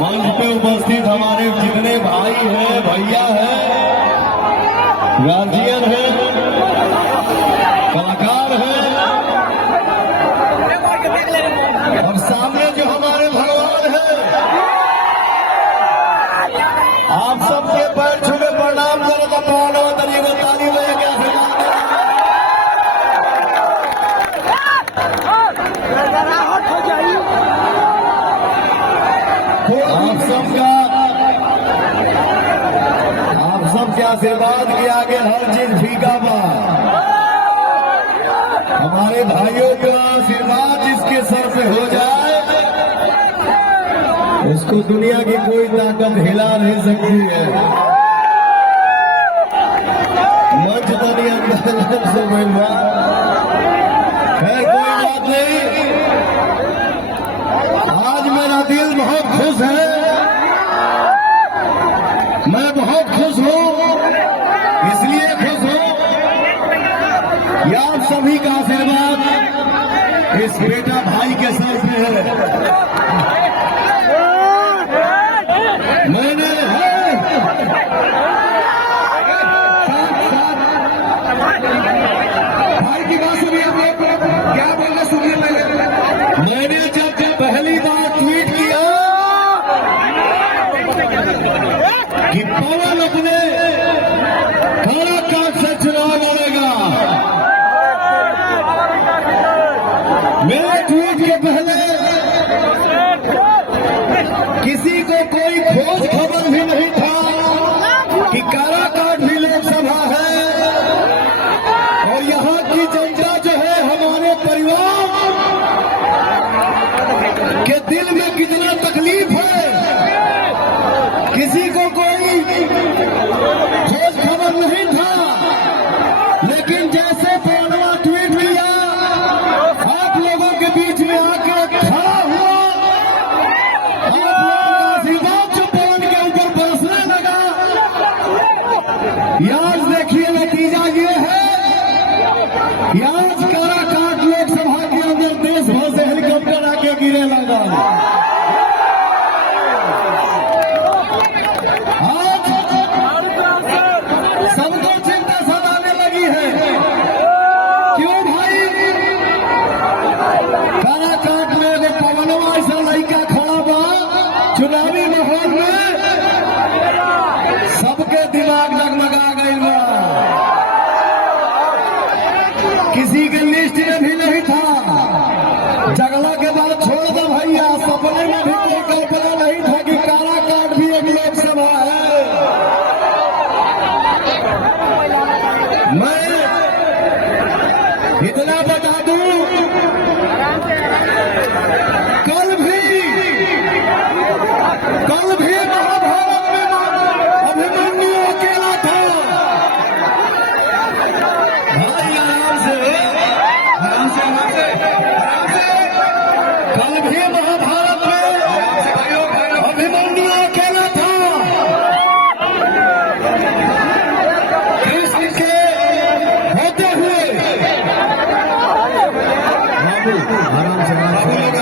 मंच पे उपस्थित हमारे जितने भाई हैं, भैया हैं, गार्जियन हैं, कलाकार हैं और सामने जो हमारे भगवान हैं, आप सबके पैर छूके प्रणाम करो तो कौन हो तरीको ताली में कैसे आप सबके आशीर्वाद के आगे हर चीज फीका बा। हमारे भाइयों का आशीर्वाद जिसके सर पे हो जाए उसको दुनिया की कोई ताकत हिला नहीं सकती है। मंच दुनिया से मिलवा है, कोई बात नहीं। आज मेरा दिल बहुत खुश है, मैं बहुत खुश हूँ। इसलिए खुश हूँ कि आप सभी का आशीर्वाद इस बेटा भाई के सर पे है। मैंने भाई की बात सुनिए, क्या बोलना सुनिए। मैंने जब पहली बार ट्वीट किया कि पवन अपने काराकाट से चुनाव लड़ेगा, मेरे ट्वीट के पहले किसी को कोई खोज खबर भी नहीं था कि काराकाट भी लोकसभा है और यहाँ की जनता जो है हमारे परिवार के दिल में कितना तकलीफ है, किसी को कोई खोज खबर नहीं था। लेकिन जैसे पवनवा ट्वीट किया, आप लोगों के बीच में आकर खड़ा हुआ, आप लोगों का आशीर्वाद जो पवन के ऊपर बरसने लगा। आज देखिए नतीजा ये है कि आज काराकाट लोकसभा के अंदर देश भर से हेलीकॉप्टर आके गिरे लगा। सबको चिंता सताने लगी है, क्यों भाई? काराकाट में एगो पवनवा ऐसा लड़का खड़ा बा, चुनावी माहौल में सबके दिमाग डगमगा गई बा। किसी के लिस्ट में भी नहीं था। जगला के बाद छोड़ दो भैया, सपने में भी कोई कल्पना नहीं था कि काराकाट भी एक लोकसभा है। मैं इतना बता दूं, कल भी महाभारत में अभिमन्यु अकेला था। भाई आराम से कल भी महाभारत में अभिमन्यु अकेला था। कृष्ण के होते हुए आराम से